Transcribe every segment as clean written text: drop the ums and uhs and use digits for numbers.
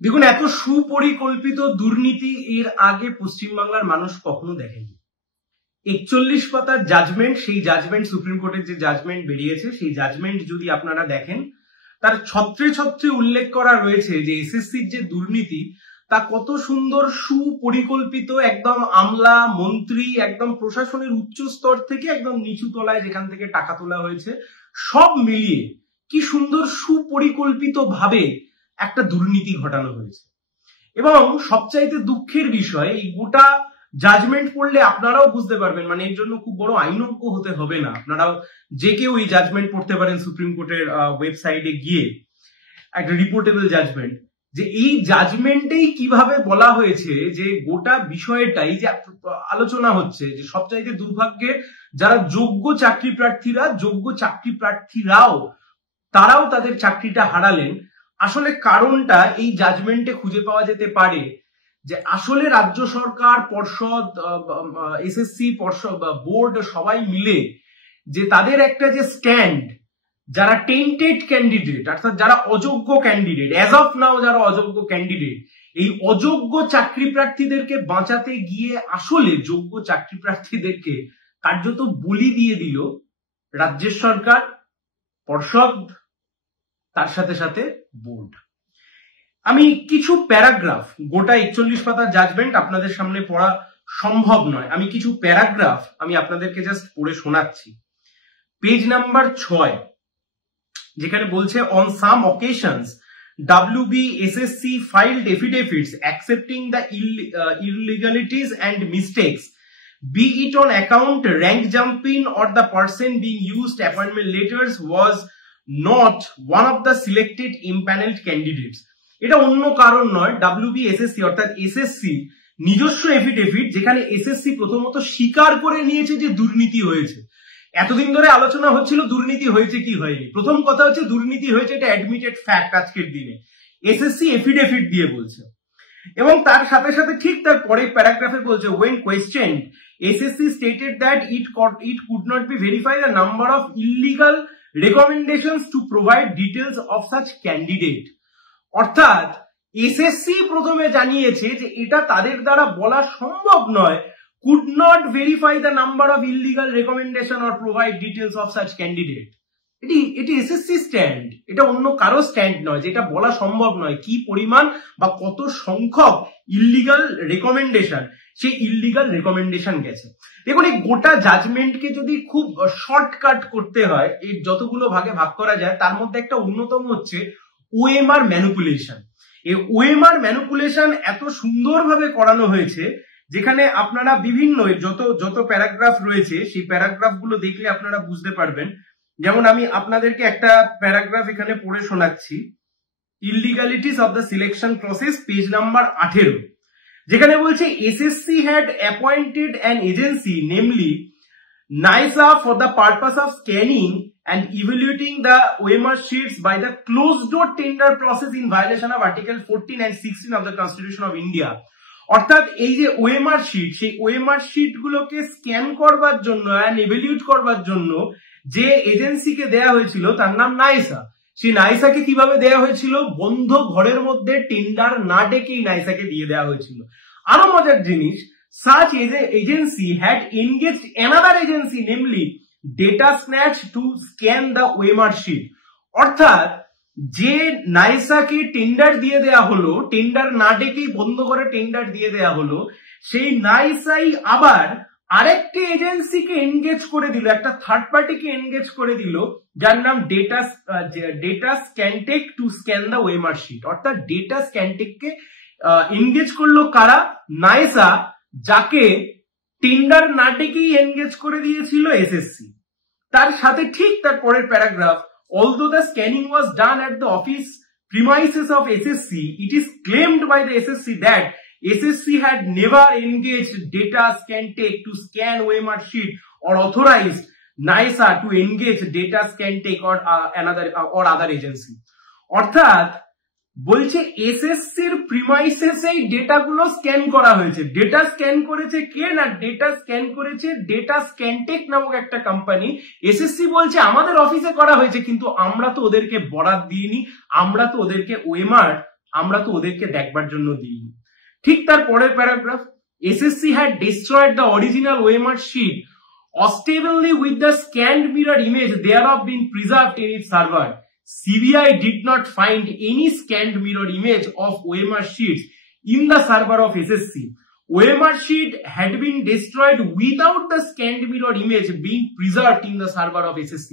দেখুন, এত সুপরিকল্পিত দুর্নীতি এর আগে পশ্চিমবাংলার মানুষ কখনো দেখেনি। 41 পাতার জাজমেন্ট, সেই জাজমেন্ট সুপ্রিম কোর্টের যে জাজমেন্ট বেরিয়েছে, সেই জাজমেন্ট যদি আপনারা দেখেন, তার ছত্রে ছত্রে উল্লেখ করা রয়েছে যে এসএসসির যে দুর্নীতি তা কত সুন্দর সুপরিকল্পিত, একদম আমলা মন্ত্রী একদম প্রশাসনের উচ্চ স্তর থেকে একদম নিচু তলায় যেখান থেকে টাকা তোলা হয়েছে সব মিলিয়ে কি সুন্দর সুপরিকল্পিত ভাবে একটা দুর্নীতি ঘটানো হয়েছে। এবং সবচাইতে দুঃখের বিষয়, এই গোটা জাজমেন্ট পড়লে আপনারাও বুঝতে পারবেন, মানে এর জন্য খুব বড় আইনজ্ঞ হতে হবে না, আপনারাও যে কেউ এই জাজমেন্ট পড়তে পারেন সুপ্রিম কোর্টের ওয়েবসাইটে গিয়ে, একটা রিপোর্টেবল জাজমেন্ট, যে এই জাজমেন্টেই কিভাবে বলা হয়েছে যে গোটা বিষয়টাই যে আলোচনা হচ্ছে যে সবচাইতে দুর্ভাগ্যের যারা যোগ্য চাকরি প্রার্থীরাও তারাও তাদের চাকরিটা হারালেন। আসলে কারণটা এই জাজমেন্টে খুঁজে পাওয়া যেতে পারে যে আসলে রাজ্য সরকার, পর্ষদ, এসএসসি পর্ষদ, বোর্ড সবাই মিলে যে তাদের একটা যে স্ট্যান্ড, যারা টেন্টেড ক্যান্ডিডেট অর্থাৎ যারা অযোগ্য ক্যান্ডিডেট, অ্যাজ অফ নাও যারা অযোগ্য ক্যান্ডিডেট, এই অযোগ্য চাকরি প্রার্থীদেরকে বাঁচাতে গিয়ে আসলে যোগ্য চাকরি প্রার্থীদেরকে কার্যত বলি দিয়ে দিল রাজ্যের সরকার, পর্ষদ, তার সাথে সাথে বোর্ড। আমি কিছু প্যারাগ্রাফ, গোটা 41 পাতার জাজমেন্ট আপনাদের সামনে পড়া সম্ভব নয়, আমি কিছু প্যারাগ্রাফ আমি আপনাদেরকে জাস্ট পড়ে শোনাচ্ছি। পেজ নাম্বার 6, যেখানে বলছে, on some occasions WBSSC filed affidavits accepting the illegalities and mistakes, be it on account rank jumping or the person being used appointment letters was not one of the selected impaneled candidates. এটা অন্য কারণ নয়, WBSSC অর্থাৎ SSC নিজস্ব affidavit, যেখানে SSC প্রথমত স্বীকার করে নিয়েছে যে দুর্নীতি হয়েছে। এতদিন ধরে আলোচনা হচ্ছিল দুর্নীতি হয়েছে কি হয়নি, প্রথম কথা হচ্ছে দুর্নীতি হয়েছে, এটা অ্যাডমিটেড ফ্যাক্ট আজকের দিনে, এসএসসি এফিডেভিট দিয়ে বলছে। এবং তার সাথে সাথে ঠিক তার পরের প্যারাগ্রাফে বলছে, when questioned SSC stated that it could not be verify the number of illegal recommendations to provide details of such candidate। অর্থাৎ এসএসসি প্রথমে জানিয়েছে যে এটা তাদের দ্বারা বলা সম্ভব নয়, could not verify the number of illegal recommendation or provide details of such candidate। এটি এসএসসি স্ট্যান্ড, এটা অন্য কারো স্ট্যান্ড নয়, যেটা বলা সম্ভব নয় কি পরিমাণ বা কত সংখ্যক ইল্লিগাল রেকমেন্ডেশন, সেই ইল্লিগাল রেকমেন্ডেশন গেছে। দেখুন, এই গোটা জাজমেন্টকে যদি খুব শর্টকাট করতে হয়, এই যতগুলো ভাগে ভাগ করা যায়, তার মধ্যে একটা অন্যতম হচ্ছে ওএমআর ম্যানিপুলেশন। এই ওএমআর ম্যানিপুলেশন এত সুন্দরভাবে করানো হয়েছে, যেখানে আপনারা বিভিন্ন যত প্যারাগ্রাফ রয়েছে সেই প্যারাগ্রাফ গুলো দেখলে আপনারা বুঝতে পারবেন। যেমন আমি আপনাদেরকে একটা প্যারাগ্রাফ এখানে পড়ে শোনাচ্ছি, illegalities of the selection process, page number 18, যেখানে বলছে, SSC had appointed an agency namely NISA for the purpose of scanning and evaluating the OMR sheets by the closed door tender process in violation of Article 14 and 16 of the Constitution of India। অর্থাৎ এই যে OMR sheet, সেই OMR sheet গুলোকে scan করবার জন্য and evaluate করবার জন্য যে এজেন্সিকে দেয়া হয়েছিল তার নাম নাইসা। সেই নাইসাকে কিভাবে দেয়া হয়েছিল? বন্ধ ঘরের মধ্যে টেন্ডার না ডেকেই নাইসাকে দিয়ে দেওয়া হয়েছিল। আরো মজার জিনিস, such agency had engaged another agency namely Data Snatch to scan the OMR sheet। অর্থাৎ যে নাইসাকে টেন্ডার দিয়ে দেয়া হলো, টেন্ডার না ডেকেই বন্ধ করে টেন্ডার দিয়ে দেয়া হলো, সেই নাইসাই আবার আরেকটি এজেন্সিকে এনগেজ করে দিল, একটা থার্ড পার্টিকে এনগেজ করে দিল, যার নাম data scantech to scan the OMR sheet. অর্থাৎ ডেটা স্ক্যানটেককে এনগেজ করলো কারা? নাইসা, যাকে টেন্ডার না ডেকেই এনগেজ করে দিয়েছিল এসএসসি। তার সাথে ঠিক তার পরের paragraph, although the scanning was done at the office premises of SSC, it is claimed by the SSC that SSC had never engaged Data Scantech to scan OMR sheet or authorized NISA to engage Data Scantech or other agency। অর্থাৎ বলছে এসএসসির প্রিমাইসেসেই ডেটাগুলো scan করা হয়েছে। Data scan করেছে কে? না, data scan করেছে data Scantech নামক একটা কোম্পানি। এসএসসি বলছে আমাদের অফিসে করা হয়েছে, কিন্তু আমরা তো ওদেরকে বরাত দিইনি, আমরা তো ওদেরকে ওএমআর আমরা তো ওদেরকে দেখবার জন্য দিইনি। ঠিক তার পরের paragraph, SSC had destroyed the original OMR sheet ostensibly with the scanned mirror image thereof being preserved in its server. CBI did not find any scanned mirror image of OMR sheets in the server of SSC. OMR sheet had been destroyed without the scanned mirror image being preserved in the server of SSC.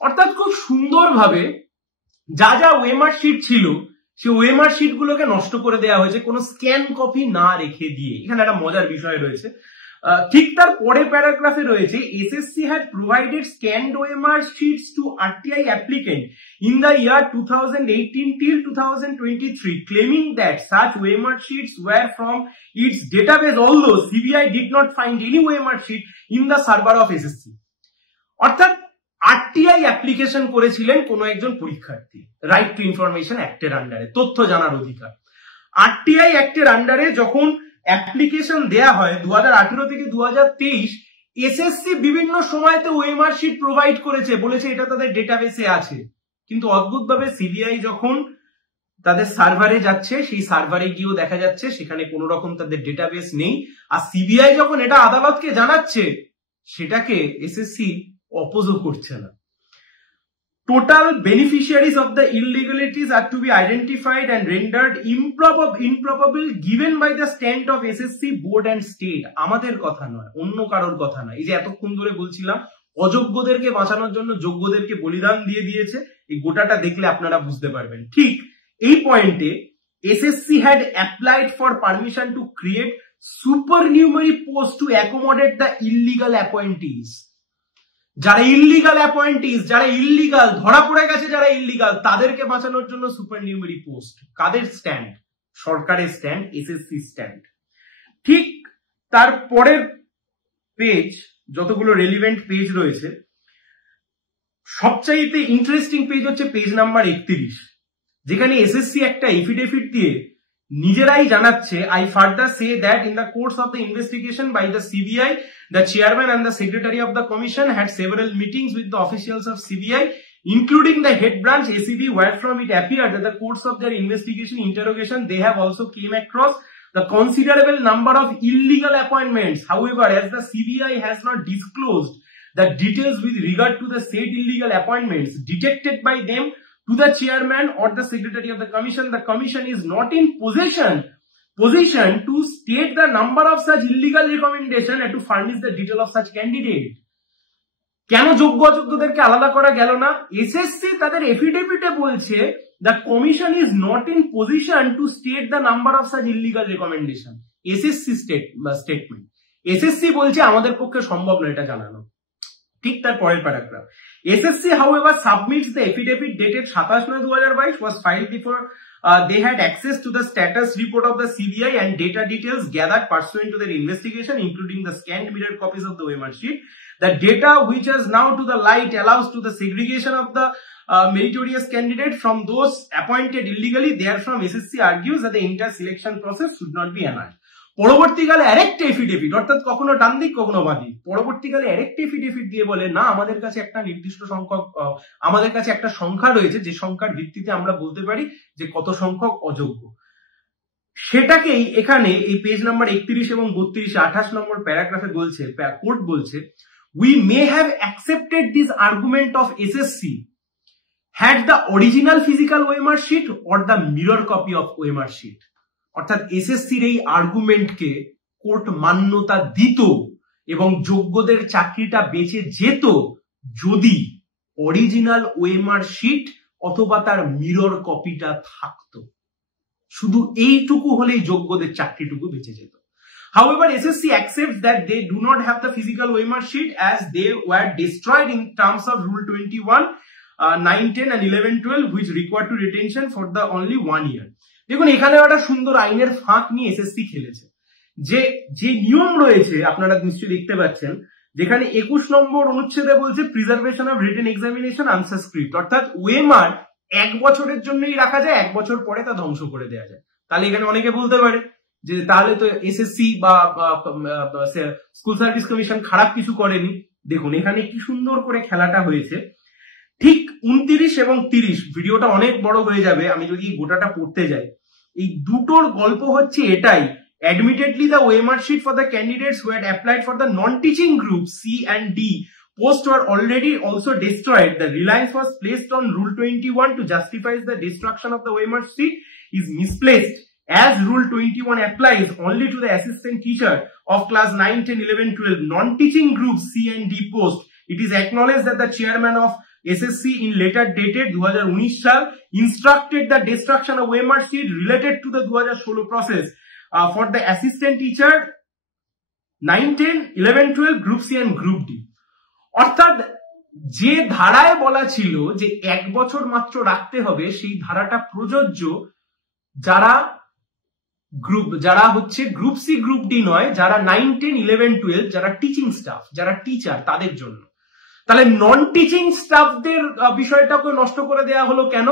অর্থাৎ খুব সুন্দরভাবে যা যা OMR sheet ছিল সেই OMR sheet গুলোকে নষ্ট করে দেওয়া হয়েছে কোনো স্ক্যান কপি না রেখে দিয়ে। এখানে একটা মজার বিষয় রয়েছে। ঠিক তার পরে প্যারাগ্রাফে রয়েছে, SSC had provided scanned OMR sheets to RTI applicant in the year 2018 till 2023, claiming that such OMR sheets were from its database, although CBI did not find any OMR sheet in the server of SSC. অর্থাৎ RTI application করেছিলেন কোনো একজন পরীক্ষার্থী right two information অ্যাক্টের আন্ডারে, তথ্য জানার অধিকার। RTI অ্যাক্টের আন্ডারে যখন অ্যাপ্লিকেশন দেয়া হয় 2018 থেকে 2023, এসএসসি বিভিন্ন সময়তে ওএমআর শিট প্রোভাইড করেছে, বলেছে এটা তাদের ডেটাবেসে আছে। কিন্তু অদ্ভুতভাবে সিবিআই যখন তাদের সার্ভারে যাচ্ছে, সেই সার্ভারে গিয়েও দেখা যাচ্ছে সেখানে কোনো রকম তাদের ডেটাবেস নেই। আর সিবিআই যখন এটা আদালতকে জানাচ্ছে, সেটাকে এসএসসি অপোজও করছে না। Total beneficiaries of the illegalities are to be identified and rendered improbable given by the stand of SSC board and state. আমাদের কথা নয়, অন্য কারোর কথা নয়। এই যে এতক্ষণ ধরে বলছিলাম অযোগ্যদেরকে বাঁচানোর জন্য যোগ্যদেরকে বলিদান দিয়ে দিয়েছে, এই গোটাটা দেখলে আপনারা বুঝতে পারবেন। ঠিক এই পয়েন্টে SSC had applied for permission to create supernumerary post to accommodate the illegal appointees. যারা ইললিগাল অ্যাপয়েন্টিজ, যারা ইললিগাল ধরা পড়ে গেছে, যারা ইললিগাল, তাদেরকে বাঁচানোর জন্য সুপারনিউমারি পোস্ট। কাদের স্ট্যান্ড? সরকারের স্ট্যান্ড, এসএসসি স্ট্যান্ড। ঠিক তার পরের পেজ, যতগুলো রেলিভেন্ট পেজ রয়েছে, সবচাইতে ইন্টারেস্টিং পেজ হচ্ছে পেজ নাম্বার 31, যেখানে এসএসসি একটা এফিডেভিট দিয়ে নিজেরাই জানাচ্ছে, I further say that in the course of the investigation by the CBI, the chairman and the secretary of the commission had several meetings with the officials of CBI, including the head branch ACB, where from it appeared that the course of their investigation interrogation, they have also came across the considerable number of illegal appointments. However, as the CBI has not disclosed the details with regard to the said illegal appointments detected by them to the chairman or the secretary of the commission is not in position to state the number of such illegal recommendation and to furnish the detail of such candidate. কেন যোগ্য অযোগ্যদেরকে আলাদা করা গেল না? SSC তাদের এফিডেভিটে বলছে the commission is not in position to state the number of such illegal recommendation. SSC statement, SSC বলছে আমাদের পক্ষে সম্ভব নয় এটা জানানো। ঠিক তার পরের paragraph, SSC however submits the affidavit dated 27/9/2022 was filed before they had access to the status report of the CBI and data details gathered pursuant to their investigation, including the scanned mirror copies of the OMR sheet. The data which is now to the light allows to the segregation of the meritorious candidate from those appointed illegally. Therefrom, SSC argues that the entire selection process should not be annulled. পরবর্তীকালে আরেকটা affidavit, অর্থাৎ কখনো ডান দিক কখনো বাদিক, পরবর্তীকালে আরেকটা affidavit দিয়ে বলে না, আমাদের কাছে একটা নির্দিষ্ট সংখ্যক, আমাদের কাছে একটা সংখ্যা রয়েছে যে সংখ্যার ভিত্তিতে আমরা বলতে পারি যে কত সংখ্যক অযোগ্য। সেটাকেই এখানে এই পেজ নাম্বার 31 এবং 32 28 নম্বর প্যারাগ্রাফে বলছে, কোর্ট বলছে, we may have accepted this argument of SSC had the original physical OMR sheet or the mirror copy of OMR sheet. অর্থাৎ এসএসসির এই আর্গুমেন্টকে কোর্ট মান্যতা দিত এবং যোগ্যদের চাকরিটা বেঁচে যেত যদি অরিজিনাল ওএমআর শিট অথবা তার মিরর কপিটা থাকতো। শুধু এইটুকু হলেই যোগ্যদের চাকরিটুকু বেঁচে যেত। However, SSC accepts that they do not have the physical OMR sheet as they were destroyed in terms of Rule 21, 9, 10 and 11, 12 which require to retention for the only 1 year. দেখুন এখানে একটা সুন্দর আইনের ফাঁক নিয়ে এসএসসি খেলেছে। যে নিয়ম রয়েছে আপনারা নিশ্চয়ই দেখতে পাচ্ছেন, যেখানে 21 নম্বর অনুচ্ছেদে বলছে preservation of written examination answer script, অর্থাৎ ওএমআর 1 বছরের জন্যই রাখা যায়, 1 বছর পরে তা ধ্বংস করে দেওয়া যায়। তাহলে এখানে অনেকে বলতে পারে যে তাহলে তো এসএসসি বা স্কুল সার্ভিস কমিশন খারাপ কিছু করেনি। দেখুন এখানে কি সুন্দর করে খেলাটা হয়েছে। ঠিক 29 এবং 30, ভিডিওটা অনেক বড় হয়ে যাবে আমি যদি গোটাটা পড়তে যাই। এই দুটোর গল্প হচ্ছে এটাই, admittedly the OMR sheet for the candidates who had applied for the non-teaching group C and D posts were already also destroyed. The reliance was placed on Rule 21 to justify the destruction of the OMR sheet is misplaced, as Rule 21 applies only to the assistant teacher of class 9, 10, 11, 12 non-teaching groups C and D post. It is acknowledged that the chairman of SSC in letter dated 2019 সাল instructed the destruction of OMR sheet related to the 2016 process for the assistant teacher 9, 10, 11, 12 group C and group D. অর্থাৎ যে ধারায় বলা ছিল যে 1 বছর মাত্র রাখতে হবে, সেই ধারাটা প্রযোজ্য যারা হচ্ছে গ্রুপ সি গ্রুপ ডি নয়, যারা 9, 10, 11, 12 যারা টিচিং স্টাফ, যারা টিচার, তাদের জন্য। তাহলে নন টিচিং স্টাফদের বিষয়টাকে নষ্ট করে দেওয়া হলো কেন?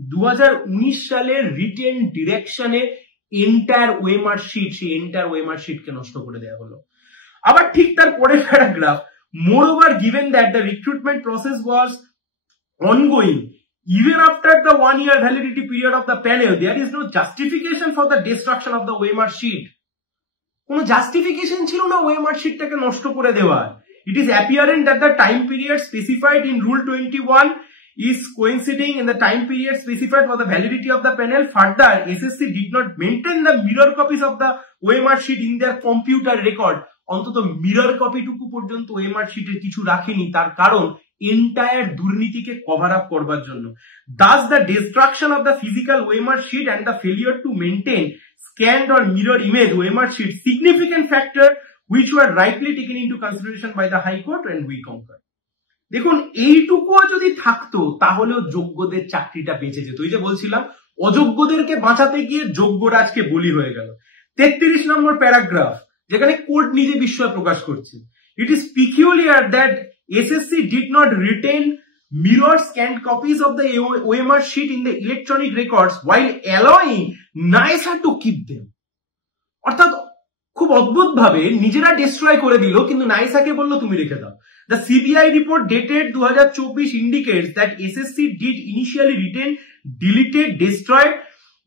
2019 সালের রিটেন ডিরেকশনে এন্টায়ার ওএমআর শিট, সেই এন্টায়ার ওএমআর শিটকে নষ্ট করে দেওয়া হলো। আবার ঠিক তার পরের paragraph, moreover given that the recruitment process was ongoing even after the 1-year validity period of the panel, there is no justification for the destruction of the OMR sheet. কোনো justification ছিল না ওএমআর শিটটাকে নষ্ট করে দেওয়ার। It is apparent that the time period specified in Rule 21 is coinciding in the time period specified for the validity of the panel. Further, SSC did not maintain the mirror copies of the OMR sheet in their computer record. অন্তত mirror কপিটুকু পর্যন্ত OMR শিটের কিছু রাখেনি, তার কারণ entire দুর্নীতিকে cover up করবার জন্য। Thus, the destruction of the physical OMR sheet and the failure to maintain scanned or mirror image OMR sheet significant factor which were rightly taken into consideration by the High Court and we concur. দেখুন, এইটুকুও যদি থাকতো তাহলেও যোগ্যদের চাকরিটা বেঁচে যেত। এই যে বলছিলাম, অযোগ্যদেরকে বাঁচাতে গিয়ে যোগ্যরা আজকে বলি হয়ে গেল। 33 নম্বর প্যারাগ্রাফ, যেখানে কোর্ট নিজে বিস্ময় প্রকাশ করছে। It is peculiar that SSC did not retain mirror scanned copies of the OMR sheet in the electronic records while allowing NISA to keep them. অর্থাৎ খুব অদ্ভুত ভাবে নিজেরা ডিস্ট্রয় করে দিল, কিন্তু নাইসাকে বললো তুমি রেখে দাও। The CBI report dated 2024 indicates that SSC did initially retain, deleted, destroyed.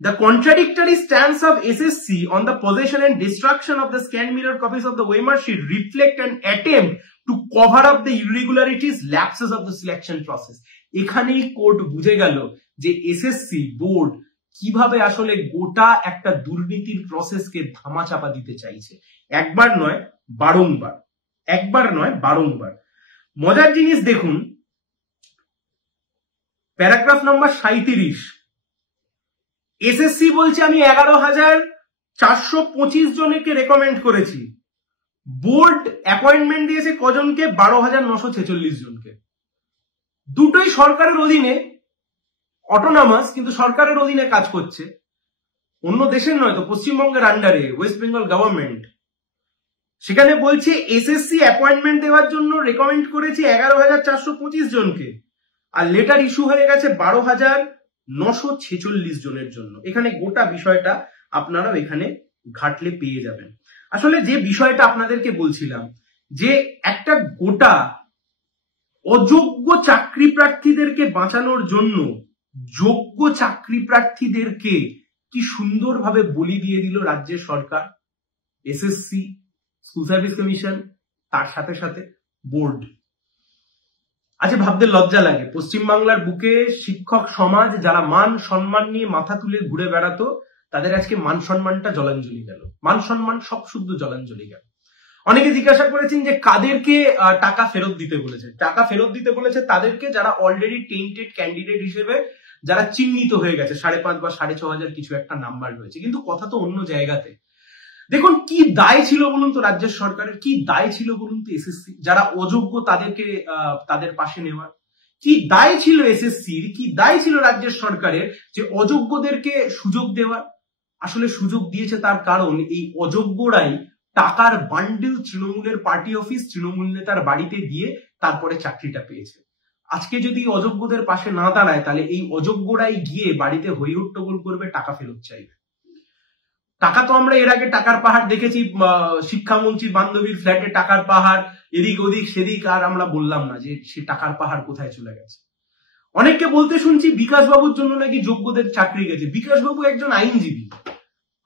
The contradictory stance of SSC on the possession and destruction of the scanned mirror copies of the OMR sheet reflect an attempt to cover up the irregularities, lapses of the selection process. এখানেই court বুঝে গেল যে SSC board কিভাবে আসলে গোটা একটা দুর্নীতির প্রসেসকে ধামাচাপা দিতে চাইছে। একবার নয় বারংবার। মজার জিনিস দেখুন, প্যারাগ্রাফ নাম্বার 37, এসএসসি বলছে আমি 11,425 জনকে রেকমেন্ড করেছি, বোর্ড অ্যাপয়েন্টমেন্ট দিয়েছে কজনকে? 12,946 জনকে। দুটোই সরকারের অধীনে, অটোনমাস, কিন্তু সরকারের অধীনে কাজ করছে, অন্য দেশের নয় তো, পশ্চিমবঙ্গের আন্ডারে, ওয়েস্ট বেঙ্গল গভর্নমেন্ট। সেখানে বলছে এসএসসি অ্যাপয়েন্টমেন্ট দেওয়ার জন্য রেকমেন্ড করেছে 11,425 জনকে, আর লেটার ইস্যু হয়ে গেছে 12,946 জনের জন্য। এখানে গোটা বিষয়টা আপনারাও এখানে ঘাটলে পেয়ে যাবেন। আসলে যে বিষয়টা আপনাদেরকে বলছিলাম, যে একটা গোটা অযোগ্য চাকরি প্রার্থীদেরকে বাঁচানোর জন্য যোগ্য চাকরি প্রার্থীদেরকে কি সুন্দরভাবে বলি দিয়ে দিল রাজ্যের সরকার, এসএসসি, স্কুল সার্ভিস কমিশন, তার সাথে সাথে বোর্ড। আচ্ছা, ভাবতে লজ্জা লাগে, পশ্চিমবাংলার বুকে শিক্ষক সমাজ যারা মান সম্মান নিয়ে মাথা তুলে ঘুরে বেড়াতো, তাদের আজকে মান সম্মানটা জলাঞ্জলি গেল, মান সম্মান সব শুদ্ধ জলাঞ্জলি গেল। অনেকে জিজ্ঞাসা করেছেন যে কাদেরকে টাকা ফেরত দিতে বলেছে। টাকা ফেরত দিতে বলেছে তাদেরকে যারা অলরেডি টেন্টেড ক্যান্ডিডেট হিসেবে যারা চিহ্নিত হয়ে গেছে, 5,500 বা 6,500 কিছু একটা নাম্বার রয়েছে। কিন্তু কথা তো অন্য জায়গাতে। দেখুন, কি দায় ছিল বলুন তো রাজ্যের সরকারের, কি দায় ছিল বলুন তো এসএসসি, যারা অযোগ্য তাদেরকে তাদের পাশে নেওয়ার? কি দায় ছিল এসএসসির, কি দায় ছিল রাজ্যের সরকারের যে অযোগ্যদেরকে সুযোগ দেওয়ার? আসলে সুযোগ দিয়েছে তার কারণ এই অযোগ্যরাই টাকার বান্ডিল তৃণমূলের পার্টি অফিস, তৃণমূল নেতার বাড়িতে দিয়ে তারপরে চাকরিটা পেয়েছে। আজকে যদি অযোগ্যদের পাশে না দাঁড়ায়, তাহলে এই অযোগ্যরাই গিয়ে বাড়িতে হই হট্টগোল করবে, টাকা ফেরত চাইবে। টাকা তো আমরা এর আগে টাকার পাহাড় দেখেছি, শিক্ষামন্ত্রী বান্ধবীর ফ্ল্যাটে টাকার পাহাড়, এদিক ওদিক সেদিক, আর আমরা বললাম না যে সে টাকার পাহাড় কোথায় চলে গেছে। অনেককে বলতে শুনছি বিকাশ বাবুর জন্য নাকি যোগ্যদের চাকরি গেছে। বিকাশ বাবু একজন আইনজীবী,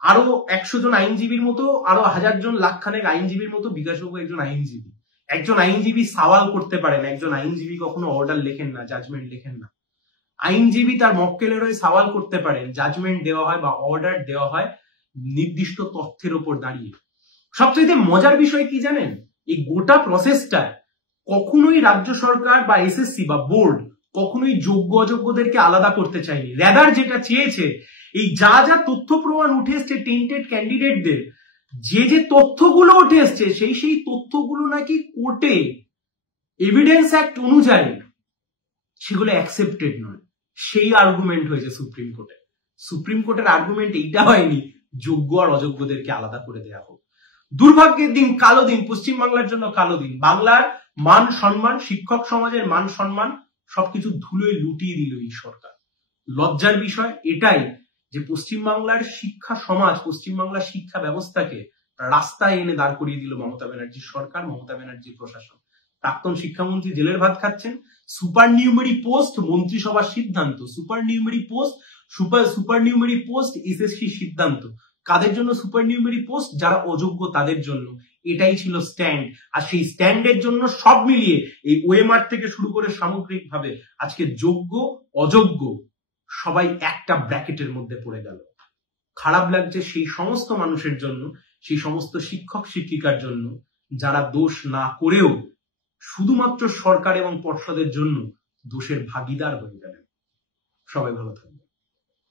আরো 100 জন আইনজীবীর মতো, আরো 1000 জন লাখখানেক আইনজীবীর মতো বিকাশ বাবু একজন আইনজীবী। একজন আইনজীবী সওয়াল করতে পারেন, একজন আইনজীবী কখনো অর্ডার লেখেন না, জাজমেন্ট লেখেন না। আইনজীবী তার মক্কেলের হয়ে সওয়াল করতে পারেন, জাজমেন্ট দেওয়া হয় বা অর্ডার দেওয়া হয় নির্দিষ্ট তথ্যের উপর দাঁড়িয়ে। সবচেয়ে মজার বিষয় কি জানেন, এই গোটা প্রসেসটা কখনোই রাজ্য সরকার বা এসএসসি বা বোর্ড কখনোই যোগ্য অযোগ্যদেরকে আলাদা করতে চায়নি। রেদার যেটা চেয়েছে, এই যা যা তথ্য প্রমাণ উঠে এসছে টেন্টেড ক্যান্ডিডেটদের, যে তথ্যগুলো উঠে এসছে সেই তথ্যগুলো নাকি কোর্টে এভিডেন্স অ্যাক্ট অনুযায়ী সেগুলো অ্যাকসেপ্টেড নয়। সেই আর্গুমেন্ট হয়েছে সুপ্রিম কোর্টে। সুপ্রিম কোর্টের আর্গুমেন্ট এইটা হয়নি যোগ্য আর অযোগ্যদেরকে আলাদা করে দেওয়া হোক। দুর্ভাগ্যের দিন, কালো দিন, পশ্চিমবাংলার জন্য কালো দিন। বাংলার মান সম্মান, শিক্ষক সমাজের মান সম্মান সবকিছু ধুলোয় লুটিয়ে দিল এই সরকার। লজ্জার বিষয় এটাই যে পশ্চিমবাংলার শিক্ষা সমাজ, পশ্চিমবাংলার শিক্ষা ব্যবস্থাকে রাস্তায় এনে দাঁড় করিয়ে দিল মমতা ব্যানার্জির সরকার, মমতা ব্যানার্জির প্রশাসন। প্রাক্তন শিক্ষামন্ত্রী জেলের ভাত খাচ্ছেন। সুপার নিউমেরি পোস্ট মন্ত্রিসভার সিদ্ধান্ত, সুপার নিউমেরি পোস্ট এসএসসি সিদ্ধান্ত। কাদের জন্য সুপার নিউমেরি পোস্ট? যারা অযোগ্য তাদের জন্য। এটাই ছিল স্ট্যান্ড। আর সেই স্ট্যান্ডের জন্য সব মিলিয়ে এই ওএমআর থেকে শুরু করে সামগ্রিকভাবে আজকে যোগ্য অযোগ্য সবাই একটা ব্র্যাকেটের মধ্যে পড়ে গেল। খারাপ লাগছে সেই সমস্ত মানুষের জন্য, সেই সমস্ত শিক্ষক শিক্ষিকার জন্য যারা দোষ না করেও শুধুমাত্র সরকার এবং পর্ষদের জন্য দোষের ভাগিদার হয়ে গেলেন। সবাই ভালো থাকবেন।